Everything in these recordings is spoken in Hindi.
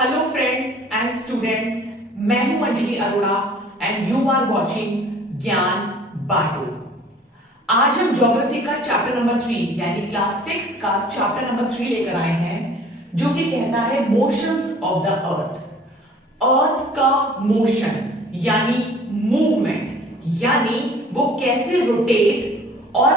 हेलो फ्रेंड्स एंड स्टूडेंट्स, मैं हूं Anjali Arora and you are watching Gyan Baanto. आज हम ज्योग्राफी का चैप्टर नंबर 3 यानी क्लास 6 का चैप्टर नंबर 3 लेकर आए हैं, जो कि कहता है मोशंस ऑफ द अर्थ। अर्थ का मोशन यानी मूवमेंट, यानी वो कैसे रोटेट और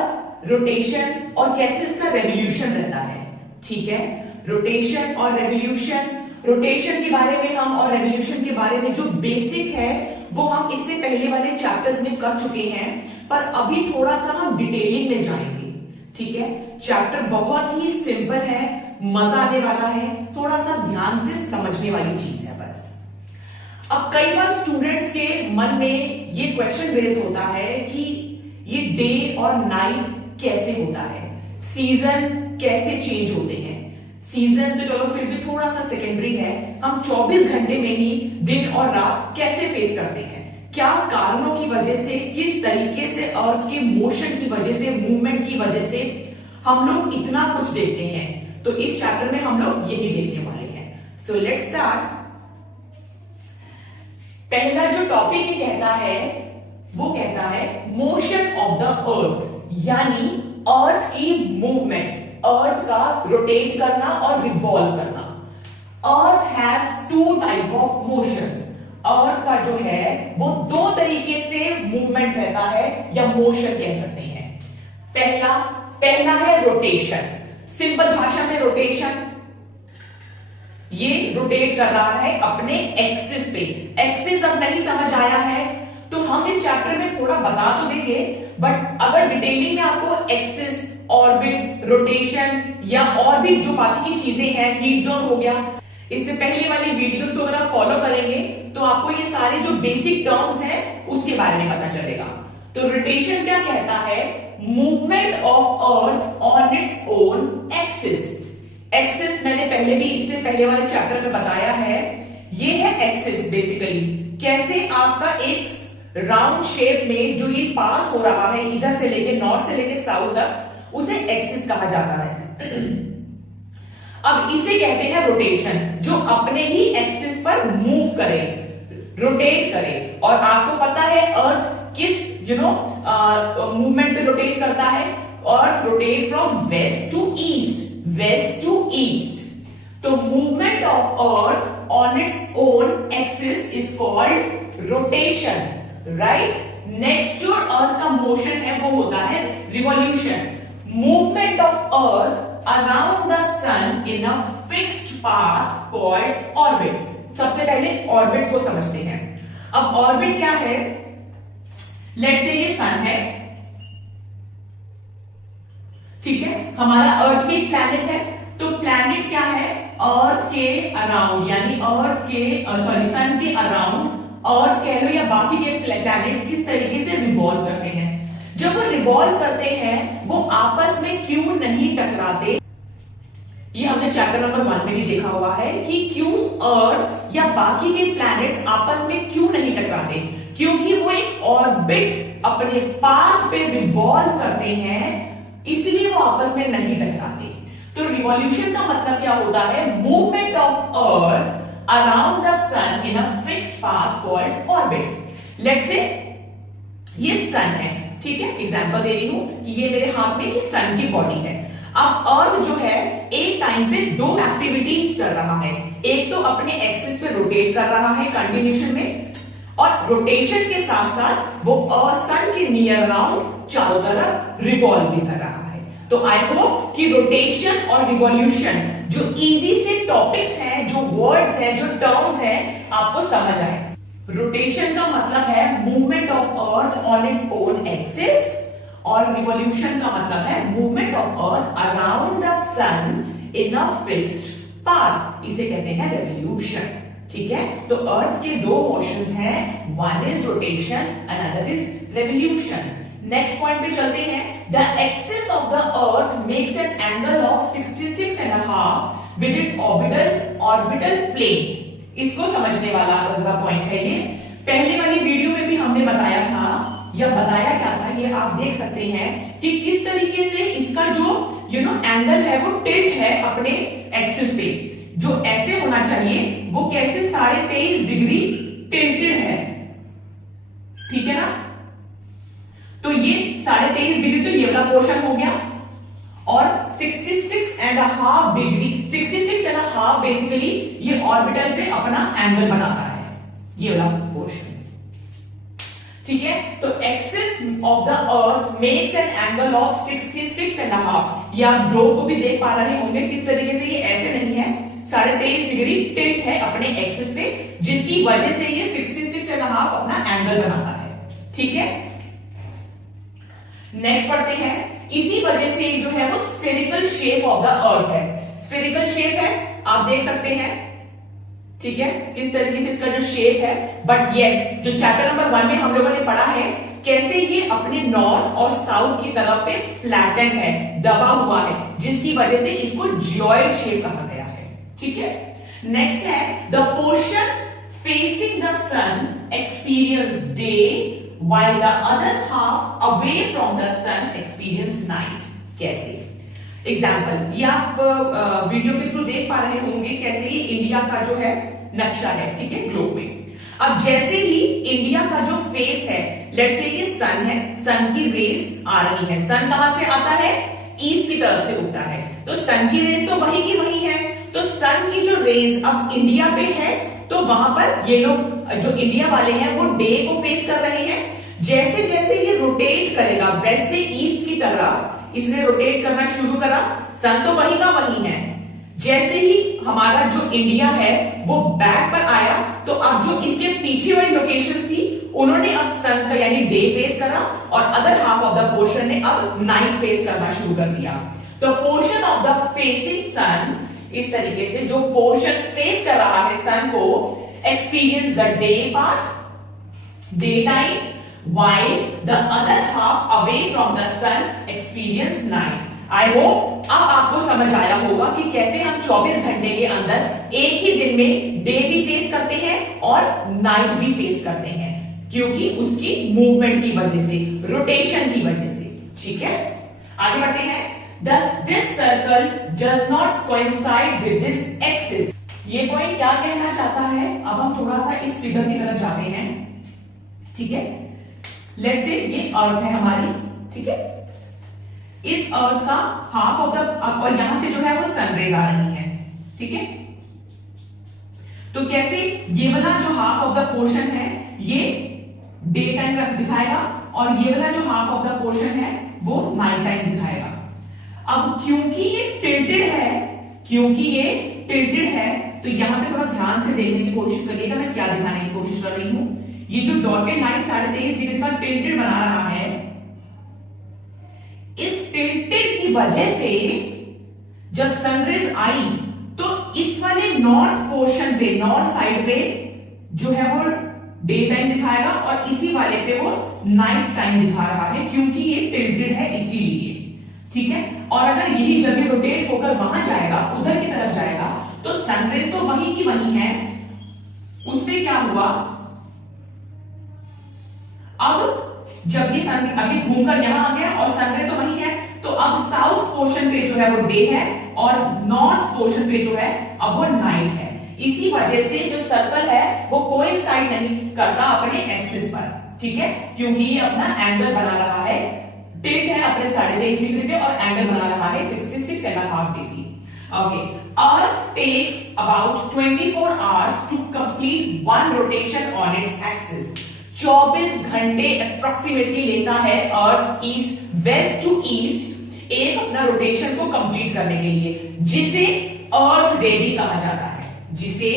रोटेशन और कैसे इसका रेवोल्यूशन रहता है। ठीक है, रोटेशन और रेवोल्यूशन। रोटेशन के बारे में हम और रेवोल्यूशन के बारे में जो बेसिक है वो हम इससे पहले वाले चैप्टर्स में कर चुके हैं, पर अभी थोड़ा सा हम डिटेलिंग में जाएंगे। ठीक है, चैप्टर बहुत ही सिंपल है, मजा आने वाला है, थोड़ा सा ध्यान से समझने वाली चीज है बस। अब कई बार स्टूडेंट्स के मन में ये क्वेश्चन रेज होता है कि ये डे और नाइट कैसे होता है, सीजन कैसे चेंज होते हैं। सीजन तो चलो फिर भी थोड़ा सा सेकेंडरी है, हम 24 घंटे में ही दिन और रात कैसे फेस करते हैं, क्या कारणों की वजह से, किस तरीके से अर्थ के मोशन की वजह से, मूवमेंट की वजह से हम लोग इतना कुछ देखते हैं। तो इस चैप्टर में हम लोग यही देखने वाले हैं। So let's start. पहला जो टॉपिक ये कहता है वो कहता है मोशन ऑफ द अर्थ, यानी अर्थ की मूवमेंट, अर्थ का रोटेट करना और रिवॉल्व करना। Earth has two type of motions. Earth का जो है वो दो तरीके से मूवमेंट रहता है या मोशन कह सकते हैं। पहला है रोटेशन। सिंपल भाषा में रोटेशन, ये रोटेट कर रहा है अपने एक्सिस पे। एक्सिस अब नहीं समझ आया है तो हम इस चैप्टर में थोड़ा बता तो देंगे, बट अगर डिटेलिंग में आपको एक्सिस, ऑर्बिट, रोटेशन या और भी जो बाकी की चीजें हैं, हीट जोन हो गया, इससे पहले वाली वीडियोस को अगर आप फॉलो करेंगे तो आपको ये सारे जो बेसिक टर्म्स हैं उसके बारे में पता चलेगा। तो रोटेशन क्या कहता है? Movement of earth on its own axis. Axis मैंने पहले भी इससे पहले वाले चैप्टर में बताया है, ये है एक्सिस। बेसिकली कैसे आपका एक राउंड शेप में जो ये पास हो रहा है इधर से लेके नॉर्थ से लेके साउथ तक, उसे एक्सिस कहा जाता है। अब इसे कहते हैं रोटेशन, जो अपने ही एक्सिस पर मूव करे, रोटेट करे। और आपको पता है अर्थ किस मूवमेंट पे रोटेट करता है? Earth rotate from west to east, west to east. तो movement of earth on its own axis is called rotation, right. Next जो अर्थ का मोशन है वो होता है revolution. Movement of earth around the sun in a fixed path called orbit. सबसे पहले ऑर्बिट को समझते हैं। अब ऑर्बिट क्या है? लेट्स से ये सन है, ठीक है, हमारा अर्थ भी प्लैनेट है। तो प्लैनेट क्या है? अर्थ के अराउंड, यानी अर्थ के सन के अराउंड अर्थ कह लो या बाकी के प्लैनेट किस तरीके से रिवॉल्व करते हैं। जब वो रिवॉल्व करते हैं वो आपस में क्यों नहीं टकराते? ये हमने चैप्टर नंबर 1 में भी देखा हुआ है कि क्यों अर्थ या बाकी के प्लैनेट्स आपस में क्यों नहीं टकराते। क्योंकि वो एक ऑर्बिट अपने पाथ पे रिवॉल्व करते हैं, इसलिए वो आपस में नहीं टकराते। तो रिवॉल्यूशन का मतलब क्या होता है? Movement of earth around the sun in a fixed path called orbit. Let's say ये सन है, ठीक है, एग्जांपल दे रही हूं कि ये मेरे हाथ में सन की बॉडी है। अब अर्थ जो है एक टाइम पे दो एक्टिविटीज कर रहा है। एक तो अपने एक्सिस पे रोटेट कर रहा है कंटिन्यूशन में, और रोटेशन के साथ साथ वो सन के नियर राउंड चारों तरफ रिवॉल्व भी कर रहा है। तो आई होप कि रोटेशन और रिवॉल्यूशन जो इजी से टॉपिक्स हैं, जो वर्ड्स हैं, जो टर्म्स हैं, आपको समझ आए। रोटेशन का मतलब है movement of earth on its own axis, और रिवॉल्यूशन का मतलब है movement of earth around the sun in a fixed path. इसे कहते हैं रेवोल्यूशन, ठीक है। तो अर्थ के दो मोशंस हैं, one is rotation, another is revolution. Next point पे चलते हैं। The axis of the earth makes an angle of 66.5 with its orbital plane. इसको समझने वाला जरा पॉइंट है ये। पहले वाली वीडियो में भी हमने बताया था, या बताया क्या था ये आप देख सकते हैं कि किस तरीके से इसका जो एंगल है वो टिल्ट है अपने एक्सिस पे। जो ऐसे होना होना चाहिए वो कैसे 23.5 डिग्री टिल्टेड है, ठीक है ना। तो ये 23.5 डिग्री तो ये वाला पोर्शन हो गया, और 66.5 डिग्री, 66.5 बेसिकली ये ऑर्बिटल पे अपना एंगल बनाता है, ये वाला पोर्शन, ठीक है। तो axis of the earth makes an angle of 66.5। या ग्लोब को भी देख पा रहे होंगे किस तरीके से ये ऐसे नहीं है, 23.5 डिग्री टिल्ट है अपने एक्सिस पे, जिसकी वजह से ये 66.5 अपना एंगल बनाता है, ठीक है। नेक्स्ट पढ़ते हैं, इसी वजह से जो है वो spherical shape of the earth है। स्फेरिकल शेप है, आप देख सकते हैं, ठीक है, किस तरीके से इसका जो शेप है। बट यस, जो चैप्टर नंबर 1 में हम लोगों ने पढ़ा है कैसे ये अपने नॉर्थ और साउथ की तरफ पे फ्लैटेंड है, दबा हुआ है, जिसकी वजह से इसको जियोइड शेप कहा गया है, ठीक है। नेक्स्ट है, the portion facing the sun experience day while the other half away from the sun experience night। कैसे? एग्जाम्पल, ये आप वीडियो के थ्रू देख पा रहे होंगे कैसे ये इंडिया का जो है नक्शा है, ठीक है, ग्लोब में। अब जैसे ही इंडिया का जो फेस है, लेट्स से ये सन है, सन की रेस आ रही है, सन कहां से आता है, ईस्ट की तरफ से उगता है, तो सन की रेस तो वही की वही है, तो सन की जो रेस अब इंडिया पे है, तो वहां पर ये लोग जो इंडिया वाले हैं वो डे को फेस कर रहे हैं। जैसे जैसे ये रोटेट करेगा वेस्ट से ईस्ट की तरफ, इसने रोटेट करना शुरू करा, सन तो वही का वही है, जैसे ही हमारा जो इंडिया है वो बैक पर आया, तो अब जो इसके पीछे वाली लोकेशन थी उन्होंने अब सन का यानी डे फेस करा, और other half of the portion ने अब नाइट फेस करना शुरू कर दिया। तो पोर्शन ऑफ द फेसिंग सन, इस तरीके से जो पोर्शन फेस कर रहा है सन को, experience the day part, day time, while the other half away from the sun experience night। I hope अब आपको समझ आया होगा कि कैसे हम 24 घंटे के अंदर एक ही दिन में डे भी फेस करते हैं और नाइट भी फेस करते हैं, क्योंकि उसकी मूवमेंट की वजह से, रोटेशन की वजह से, ठीक है। आगे बढ़ते हैं, this circle does not coincide with this axis। ये पॉइंट क्या कहना चाहता है, अब हम थोड़ा सा इस फिगर की तरफ जाते हैं, ठीक है। लेट्स से ये अर्थ है हमारी, ठीक है, इस अर्थ का हाफ ऑफ द, और यहां से जो है वो सनरेज आ रही है, ठीक है। तो कैसे ये वाला जो हाफ ऑफ द पोर्शन है ये डे टाइम दिखाएगा, और ये वाला जो हाफ ऑफ द पोर्शन है वो नाइट टाइम दिखाएगा। अब क्योंकि ये टिल्टेड है, क्योंकि ये टिल्टेड है, तो यहां पे थोड़ा ध्यान से देखने की कोशिश करिएगा मैं क्या दिखाने की कोशिश कर रही हूं। ये जो डॉटेड लाइन 23.5 डिग्री पर टिल्टेड बना रहा है, इस टिल्टेड की वजह से जब सनरेज आई तो इस वाले नॉर्थ पोर्शन पे, नॉर्थ साइड पे जो है वो डे टाइम दिखाएगा, और इसी वाले पे वो नाइट टाइम दिखा रहा है, क्योंकि ये टिल्टेड है इसीलिए, ठीक है। और अगर यही जगह रोटेट होकर वहां जाएगा, उधर की तरफ जाएगा, तो सनरेज तो वही की वही है, उससे क्या हुआ, अब जब ये सन अभी घूमकर यहां आ गया और सनरेज तो वही है, तो अब साउथ पोर्शन पे जो है वो डे है, और नॉर्थ पोर्शन पे जो है अब वो नाइट है। इसी वजह से जो सर्कल है वो कोइंसाइड नहीं करता अपने एक्सिस पर, ठीक है, क्योंकि ये अपना एंगल बना रहा है, टिल्ट है अपने 23.5 डिग्री पे, और एंगल बना रहा है 66.5 degree. Okay, earth takes about 24 hours to complete one rotation on its axis. 24 घंटे अप्रोक्सीमेटली लेता है earth east, west to east, एक अपना रोटेशन को कंप्लीट करने के लिए, जिसे अर्थ डे भी कहा जाता है, जिसे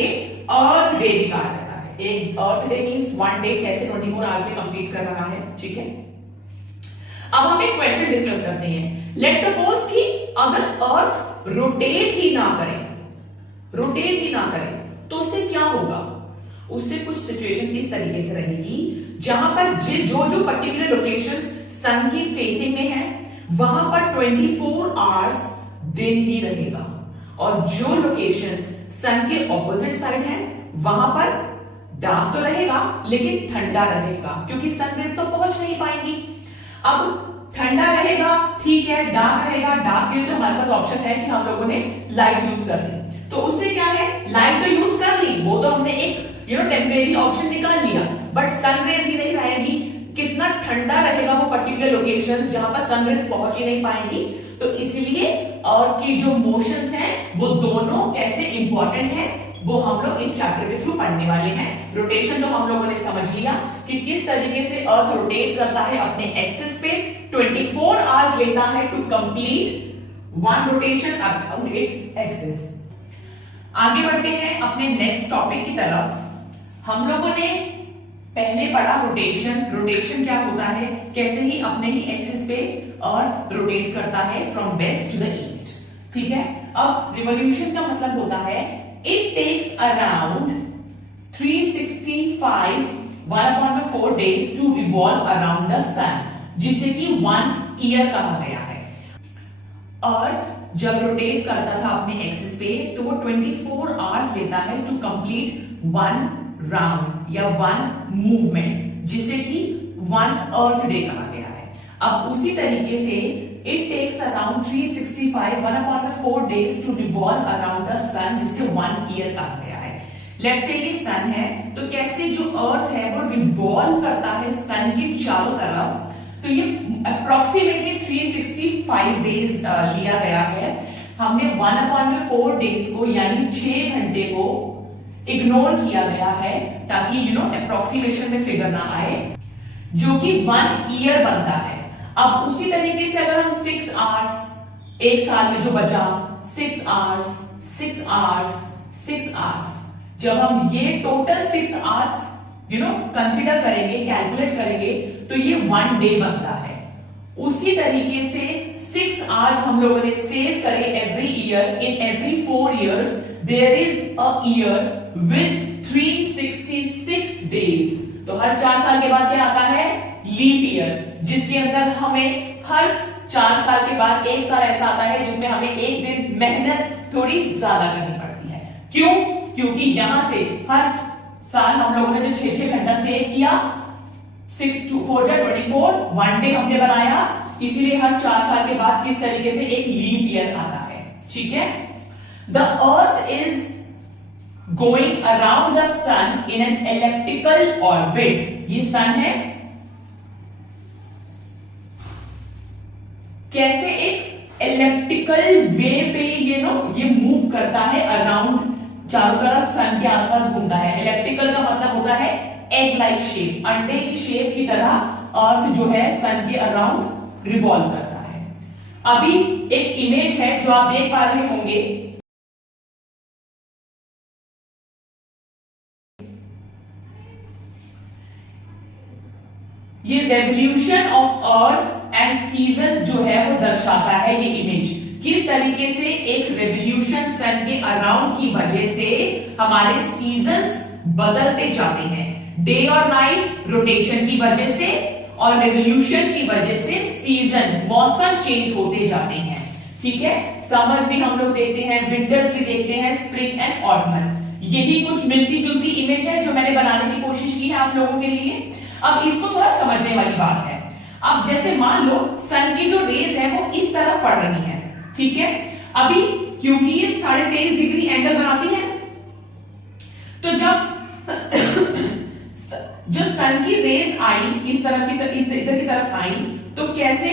अर्थ डे भी कहा जाता है। एक अर्थ डे मींस वन डे कैसे 24 आवर्स में कंप्लीट कर रहा है, ठीक है। अब हम एक क्वेश्चन डिस्कस करते हैं। लेट्स सपोज कि अगर अर्थ रोटेट ही ना करे, रोटेट ही ना करे, तो उससे क्या होगा, उससे कुछ सिचुएशन इस तरीके से रहेगी जहां पर जो पर्टिकुलर लोकेशन सन की फेसिंग में है वहां पर 24 आवर्स दिन ही रहेगा, और जो लोकेशन सन के ऑपोजिट साइड है वहां पर डार्क तो रहेगा लेकिन ठंडा रहेगा, क्योंकि सनरेज तो पहुंच नहीं पाएंगी। अब ठंडा रहेगा, ठीक है, डार्क रहेगा, डार्क के लिए तो हमारे पास ऑप्शन है कि हम लोगों ने लाइट यूज कर ली, तो उससे क्या है, लाइट तो टेम्परेरी ऑप्शन निकाल लिया, बट सनरेज ही नहीं रहेगी, कितना ठंडा रहेगा वो पर्टिकुलर लोकेशन जहां पर सनरेज पहुंच ही नहीं पाएंगी। तो इसलिए अर्थ की जो मोशंस हैं वो दोनों कैसे इंपॉर्टेंट हैं वो हम लोग इस चैप्टर के थ्रू पढ़ने वाले हैं। रोटेशन तो हम लोगों ने समझ लिया कि किस तरीके से अर्थ रोटेट करता है अपने एक्सिस पे, 24 आवर्स लेता है to complete one rotation around its axis. आगे बढ़ते हैं अपने नेक्स्ट टॉपिक की तरफ। हम लोगों ने पहले पढ़ा रोटेशन। रोटेशन क्या होता है, कैसे ही अपने ही एक्सिस पे अर्थ रोटेट करता है from west to the east. ठीक है, अब रिवॉल्यूशन का मतलब होता है it takes around 365 1/4 days to revolve around the sun, जिसे कि 1 ईयर कहा गया है। अर्थ जब रोटेट करता था अपने एक्सिस पे तो वो 24 आवर्स लेता है टू कंप्लीट 1 राउंड या 1 मूवमेंट, जिसे कि 1 अर्थ डे कहा गया है। अब उसी तरीके से it takes around 365 1/4 days to revolve around the sun, जिसे 1 ईयर कहा गया है। लेट्स से ये सन है, तो कैसे जो अर्थ है वो रिवॉल्व करता है सन के चारों तरफ, तो ये अप्रोक्सीमेटली 365 डेज लिया गया है। हमने 1/4 days को यानी 6 घंटे को इग्नोर किया गया है ताकि अप्रोक्सीमेशन में फिगर ना आए, जो कि 1 ईयर बनता है। अब उसी तरीके से अगर हम 6 आवर्स एक साल में जो बचा 6 आवर्स 6 आवर्स 6 आवर्स, जब हम ये टोटल 6 आवर्स कंसीडर करेंगे, कैलकुलेट करेंगे, तो ये 1 डे बनता है। उसी तरीके से 6 आवर्स हम लोगों ने सेव करे every year. In every 4 years there is a year with 366 days. तो हर 4 साल के बाद क्या आता है, लीप ईयर, जिसके अंदर हमें हर 4 साल के बाद 1 साल ऐसा आता है जिसमें हमें एक दिन मेहनत थोड़ी ज्यादा करनी पड़ती है। क्यों? क्योंकि यहां से हर साल हम लोगों ने जो 6 घंटा सेव किया, 6 2 4 24 1 डे हमने बनाया, इसीलिए हर 4 साल के बाद किस तरीके से एक लीप ईयर आता है। ठीक है, the earth is going around the sun in an elliptical orbit. ये सन है, कैसे एक इलेप्टिकल वे पे ये मूव करता है अराउंड, चारों तरफ सन के आसपास घूमता है। इलेप्टिकल का मतलब होता है एग लाइक शेप, अंडे की शेप की तरह अर्थ जो है सन के अराउंड रिवॉल्व करता है। अभी एक इमेज है जो आप देख पा रहे होंगे, ये revolution of earth and season जो है वो दर्शाता है। ये इमेज किस तरीके से एक रेवोल्यूशन सन के अराउंड की वजह से हमारे सीजन्स बदलते जाते हैं, डे और नाइट रोटेशन की वजह से और रेवोल्यूशन की वजह से सीजन मौसम चेंज होते जाते हैं। ठीक है, समर भी हम लोग देखते हैं, विंटर्स भी देखते हैं, स्प्रिंग एंड ऑटमन। यही कुछ मिलती जुलती इमेज है जो मैंने बनाने की कोशिश की है आप लोगों के लिए। अब इसको थोड़ा समझने वाली बात है। अब जैसे मान लो सन की जो रेज है वो इस तरह पड़ रही है, ठीक है, अभी क्योंकि ये 23.5 डिग्री एंगल बनाती है, तो जब जो सन की रेज आई इस तरफ की इधर की तरफ आई, तो कैसे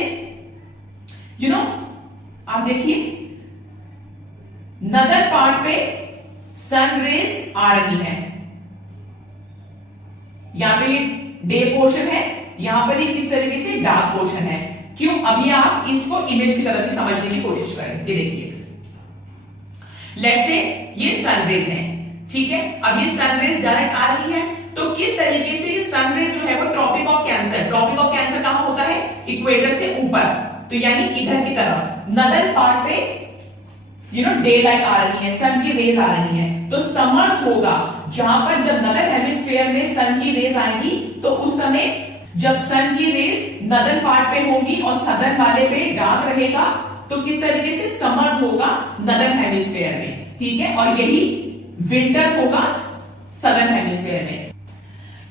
आप देखिए नदर पार्ट पे सन रेज आ रही है, यहां पे डे पोर्शन है, यहां पर ही किस तरीके से डार्क पोर्शन है। क्यों? अभी आप इसको इमेज की तरफ ही समझने की कोशिश करें। ये देखिए, लेट्स से ये सनरेज है, ठीक है, अब ये सनरेज डायरेक्ट आ रही है, तो किस तरीके से ये सनरेज जो है वो tropic of cancer, tropic of cancer कहां होता है, इक्वेटर से ऊपर, तो यानी इधर की तरफ नदर पार्ट पे डे लाइट आ रही है, सन की रेज आ रही है, तो समर्स होगा जहां पर जब नदर हेमिस्फीयर में सन की रेज आएंगी, तो उस समय जब सन की रेज नदर पार्ट पे होगी और सदर्न वाले पे डार्क रहेगा, तो किस तरीके से समर्स होगा नदर हेमिस्फीयर में, ठीक है, और यही विंटर्स होगा सदर्न हेमिस्फीयर में।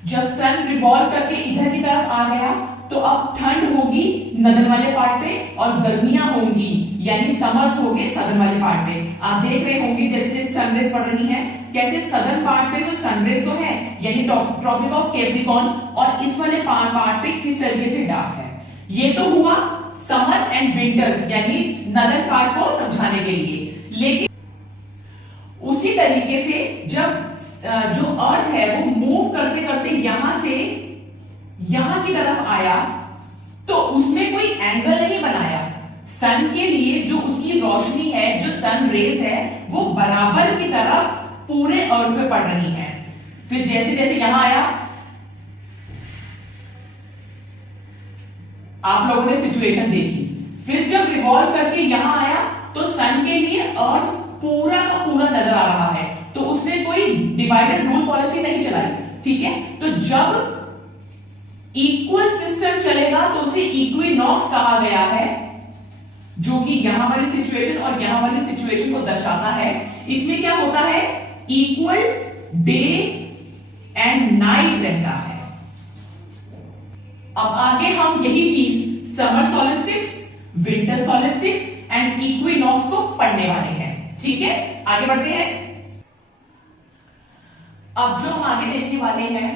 जब सन रिवॉल्व करके इधर की तरफ आ गया, तो अब ठंड होगी नदर वाले पार्ट पे और गर्मियां होंगी यानी समर्स हो गए सदर्न वाले पार्ट पे। आप देख रहे होंगे जैसे सनरेज पड़ रही है, कैसे सदर्न पार्ट पे जो सनरेज तो है यानी ट्रॉपिक ऑफ कैप्रिकॉर्न, और इस वाले पार्ट पे किस तरीके से डार्क है। ये तो हुआ समर एंड विंटर्स यानी नदर्न पार्ट को समझाने के लिए। लेकिन उसी तरीके से जब जो अर्थ है वो मूव करते करते यहां से यहां की तरफ आया तो उसमें कोई एंगल नहीं बनाया। सन के लिए जो उसकी रोशनी है, जो सन रेज है, वो बराबर की तरफ पूरे अर्थ पे पड़ रही है। फिर जैसे जैसे यहां आया, आप लोगों ने सिचुएशन देखी, फिर जब रिवॉल्व करके यहां आया तो सन के लिए अर्थ पूरा का पूरा नजर आ रहा है, तो उसने कोई डिवाइडेड रूल पॉलिसी नहीं चलाई। ठीक है, तो जब इक्वल सिस्टम चलेगा तो उसे इक्विनॉक्स कहा गया है, जो कि यहां वाली सिचुएशन और यहां वाली सिचुएशन को दर्शाता है। इसमें क्या होता है, इक्वल डे एंड नाइट रहता है। अब आगे हम यही चीज समर सॉलिस्टिक्स, विंटर सॉलिस्टिक्स एंड इक्विनॉक्स को पढ़ने वाले हैं। ठीक है, आगे बढ़ते हैं। अब जो हम आगे देखने वाले हैं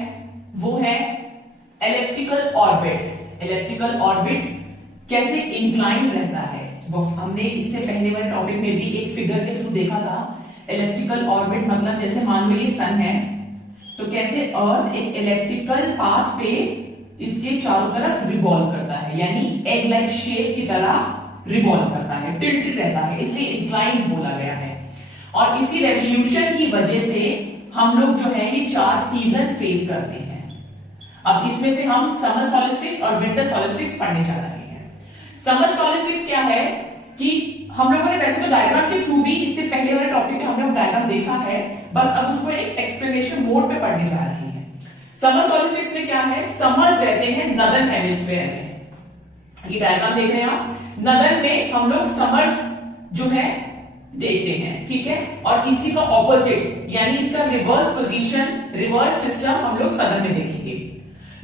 वो है एलिप्टिकल ऑर्बिट। एलिप्टिकल ऑर्बिट कैसे इंक्लाइन रहता है, वो हमने इससे पहले वाले टॉपिक में भी एक फिगर के थ्रू देखा था। एलिप्टिकल ऑर्बिट मतलब जैसे मान लो ये सन है, तो कैसे अर्थ एक एलिप्टिकल पाथ पे इसके चारों तरफ रिवॉल्व करता है, यानी एग लाइक शेप की तरह रिवॉल्व करता है, टिल्टेड रहता है, इसलिए इंक्लाइन बोला गया है। और इसी रेवोल्यूशन की वजह से हम लोग जो है ये 4 सीजन फेस करते हैं। अब इसमें से हम समर सॉलिस्टिक्स और विंटर सॉलिस्टिक्स पढ़ने जा रहे हैं। समर सॉलिस्टिक्स क्या है कि हम लोगों ने वैसे तो डायग्राम के थ्रू भी इससे पहले वाले टॉपिक में हमने डायग्राम देखा है, बस अब उसको एक एक्सप्लेनेशन मोड पे पढ़ने जा रहे हैं। समर सॉलिस्टिक्स में क्या है, समर्स रहते हैं नदर्न हेमिस्फीयर में। ये डायग्राम देख रहे हैं आप, नदर्न में हम लोग समर्स जो है देखते हैं। ठीक है, और इसी का ऑपोजिट यानी इसका रिवर्स पोजीशन, रिवर्स सिस्टम हम लोग सदर्न में देखेंगे।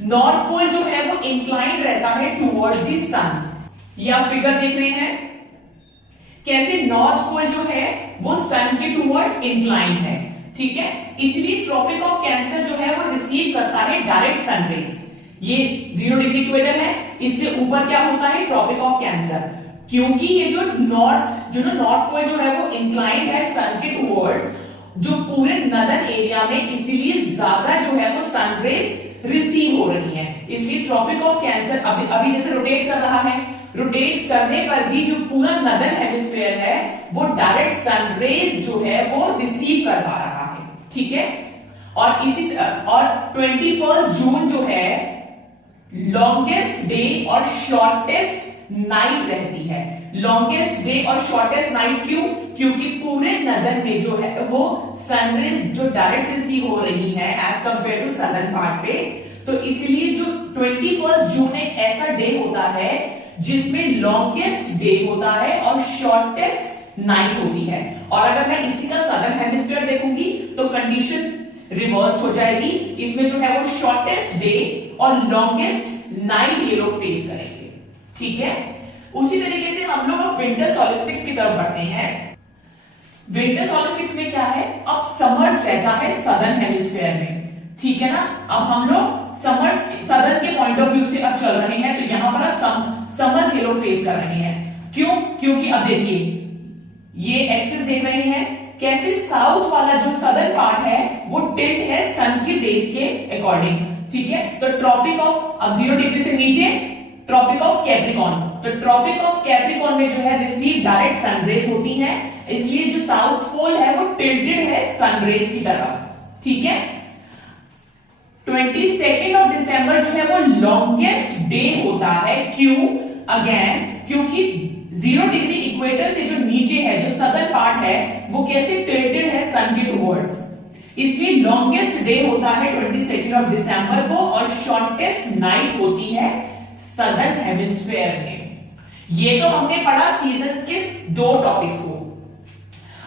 नॉर्थ पोल जो है वो इंक्लाइन रहता है टुवर्ड्स द सन। ये आप फिगर देख रहे हैं कैसे नॉर्थ पोल जो है वो सन के टुवर्ड्स इंक्लाइन है। ठीक है, इसलिए ट्रॉपिक ऑफ कैंसर जो है वो रिसीव करता है डायरेक्ट सन रेज। ये 0 डिग्री इक्वेटर है, इससे ऊपर क्या होता है, ट्रॉपिक ऑफ कैंसर। क्योंकि ये जो नॉर्थ पोल जो है वो इंक्लाइंड है सन के टुवर्ड्स, जो पूरे नदर्न एरिया में, इसीलिए ज्यादा जो है वो सन रेज रिसीव हो रही है। इसलिए ट्रॉपिक ऑफ कैंसर अभी जैसे रोटेट कर रहा है, रोटेट करने पर भी जो पूरा नदर्न हेमिस्फीयर है वो डायरेक्ट सन रेज जो है वो रिसीव कर पा रहा है। ठीक है, और 21 जून जो है लॉन्गेस्ट डे और शॉर्टेस्ट नाइट रहती है। लॉन्गेस्ट डे और शॉर्टेस्ट नाइट क्यों, क्योंकि पूरे नदर्न में जो है वो सनरेज जो डायरेक्ट रिसीव हो रही है as compare to southern part पे, तो इसलिए जो 21 जून एक ऐसा डे होता है जिसमें लॉन्गेस्ट डे होता है और शॉर्टेस्ट नाइट होती है। और अगर मैं इसी का सदर्न हेमिस्फीयर देखूंगी तो कंडीशन रिवर्स हो जाएगी, इसमें जो है वो शॉर्टेस्ट डे और लॉन्गेस्ट नाइट ये लोग फेस करेंगे। ठीक है, उसी तरीके से हम लोग अब विंटर सॉलिस्टिक्स की तरफ बढ़ते हैं। विंटर सॉलिस्टिक्स में क्या है, अब समर्स रहता है सदर्न हेमिस्फीयर में। ठीक है ना, अब हम लोग समर्स सदर्न के पॉइंट ऑफ व्यू से अब चल रहे हैं, तो यहां पर अब समर्स ये लोग फेस कर रहे हैं। क्यों, क्योंकि अब देखिए ये एक्सिस देख रहे हैं कैसे साउथ वाला जो सदर्न पार्ट है वो टिल्ट है सन की रेज के अकॉर्डिंग। ठीक है, तो ट्रॉपिक ऑफ अब 0 डिग्री से नीचे ट्रॉपिक ऑफ कैप्रिकॉर्न, तो ट्रॉपिक ऑफ कैप्रिकॉर्न में जो है रिसीव डायरेक्ट सनरेज होती है, इसलिए जो साउथ पोल है वो टिल्टेड है सनरेज की तरफ। ठीक है, 22 ऑफ दिसंबर जो है वो लॉन्गेस्ट डे होता है। क्यों, अगेन क्योंकि 0 डिग्री इक्वेटर से जो नीचे है जो सदर्न पार्ट है वो कैसे टिल्टेड है सन के टुवर्ड्स, इसलिए लॉन्गेस्ट डे होता है 22 ऑफ दिसंबर को और शॉर्टेस्ट नाइट होती है सदर्न हेमिस्फीयर में। ये तो हमने पढ़ा सीजन्स के 2 टॉपिक्स को।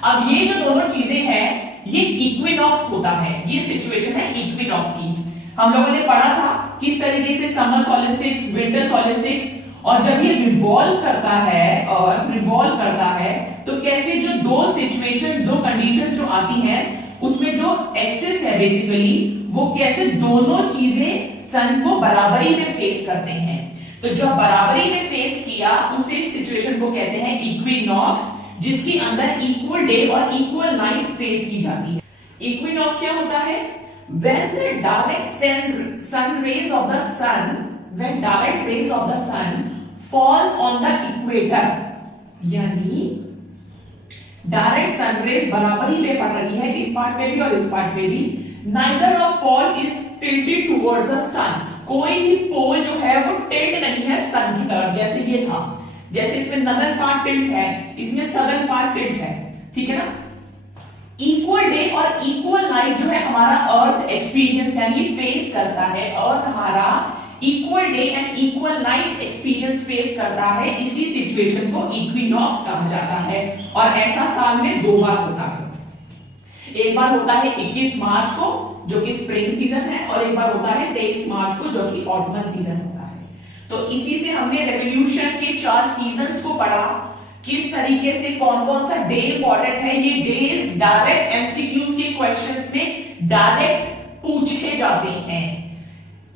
अब ये जो दोनों चीजें हैं ये इक्विनॉक्स होता है, ये सिचुएशन है इक्विनॉक्स की। हम लोगों ने पढ़ा था किस तरीके से समर सॉलिस्टिक्स, विंटर सॉलिस्टिक्स और जब ये रिवॉल्व करता है, अर्थ रिवॉल्व करता है, तो कैसे जो दो सिचुएशन, दो कंडीशन जो आती हैं, उसमें जो एक्सिस है बेसिकली, वो कैसे दोनों चीजें सन को बराबरी में फेस करते हैं। तो जब बराबरी में फेस किया, उसी सिचुएशन को कहते हैं इक्विनॉक्स, जिसके अंदर इक्वल डे और इक्वल नाइट फेस की जाती है। इक्विनॉक्स क्या होता है? When the direct sun rays of the sun, when direct rays of the sun falls on the equator, यानी डायरेक्ट सन रेज बराबरी में पड़ रही है, इस पार्ट पे भी और इस पार्ट पे भी, neither of pole is tilted towards the sun, कोई भी पोल जो है वो टिल्ट नहीं है सन की तरफ, जैसे ये था, जैसे इसमें नदर्न पार्ट टिल्ट है, इसमें सदर्न पार्ट टिल्ट है, ठीक है ना। इक्वल डे और इक्वल नाइट जो है हमारा अर्थ एक्सपीरियंस यानी फेस करता है, अर्थ हमारा equal day and equal night experience face करता है, इसी सिचुएशन को इक्विनॉक्स कहा जाता है। और ऐसा साल में 2 बार होता है, एक बार होता है 21 मार्च को जो कि स्प्रिंग सीजन है, और एक बार होता है 23 मार्च को जो कि ऑटमन सीजन होता है। तो इसी से हमने रेवोल्यूशन के 4 सीजन्स को पढ़ा, किस तरीके से कौन कौन सा डे इंपॉर्टेंट है। ये डेज डायरेक्ट एमसीक्यूज के क्वेश्चंस में डायरेक्ट पूछे जाते हैं।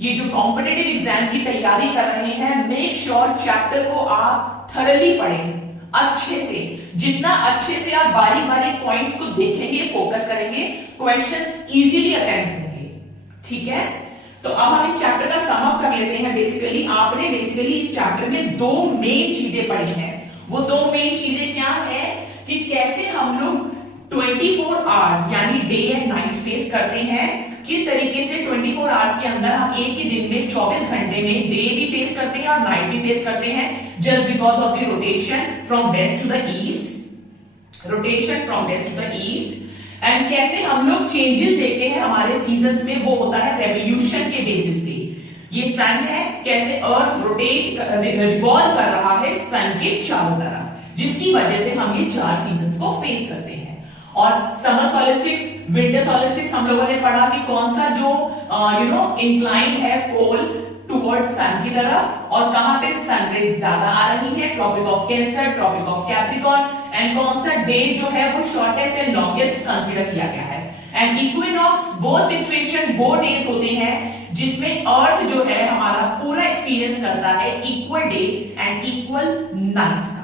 ये जो कॉम्पिटिटिव एग्जाम की तैयारी कर रहे हैं, मेक श्योर चैप्टर को आप थरली पढ़ें अच्छे से, जितना अच्छे से आप बारी बारी पॉइंट्स को देखेंगे, फोकस करेंगे, क्वेश्चंस इजीली अटेम्प्ट होंगे, ठीक है। तो अब हम इस चैप्टर का सम अप कर लेते हैं। बेसिकली आपने इस चैप्टर में 2 मेन चीजें पढ़ी हैं। वो 2 मेन चीजें क्या है कि कैसे हम लोग 24 आवर्स यानी डे एंड नाइट फेस करते हैं, किस तरीके से 24 आवर्स के अंदर हम एक ही दिन में 24 घंटे में डे भी फेस करते हैं और नाइट भी फेस करते हैं, just because of the rotation from west to the east, rotation from west to the east. And कैसे हम लोग चेंजेस देखते हैं हमारे सीजन्स में, वो होता है रेवोल्यूशन के बेसिस पे। ये सन है, कैसे अर्थ रोटेट रिवॉल्व कर रहा है सन के चारों तरफ, जिसकी वजह से हम ये 4 सीजन्स को फेस करते हैं। और समर सॉलिस्टिक्स, विंटर सॉलिस्टिक्स हम लोगों ने पढ़ा कि कौन सा जो इंक्लाइंड है पोल टुवर्ड्स सन की तरफ, और कहां पे सनराइज ज्यादा आ रही है, tropic of cancer, tropic of capricorn, and कौन सा डे जो है वो शॉर्टेस्ट एंड लॉन्गेस्ट कंसीडर किया गया है। एंड इक्विनॉक्स वो सिचुएशन, वो डेज होते हैं जिसमें अर्थ जो है हमारा पूरा एक्सपीरियंस करता है equal day and equal night का,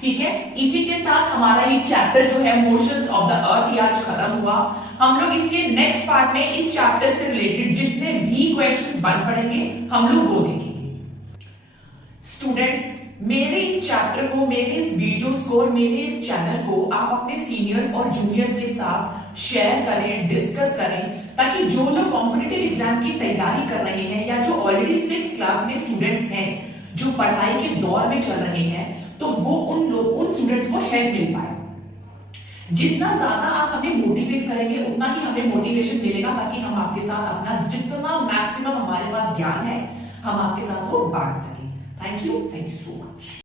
ठीक है। इसी के साथ हमारा ये चैप्टर जो है मोशंस ऑफ द अर्थ ये आज खत्म हुआ। हम लोग इसके नेक्स्ट पार्ट में इस चैप्टर से रिलेटेड जितने भी क्वेश्चंस बन पड़ेंगे हम लोग वो देखेंगे। स्टूडेंट्स, मेरे इस चैप्टर को, मेरे इस वीडियोस को और मेरे इस चैनल को आप अपने सीनियर्स और जूनियर्स के साथ शेयर करें, डिस्कस करें, ताकि जो लोग कॉम्पिटिटिव एग्जाम की तैयारी कर रहे हैं या जो ऑलरेडी 6th क्लास में स्टूडेंट्स हैं, जो पढ़ाई के दौर में चल रहे हैं, तो वो उन स्टूडेंट्स को हेल्प मिल पाए। जितना ज्यादा आप हमें मोटिवेट करेंगे उतना ही हमें मोटिवेशन मिलेगा, ताकि हम आपके साथ अपना जितना मैक्सिमम हमारे पास ज्ञान है हम आपके साथ वो बांट सकें। Thank you so much.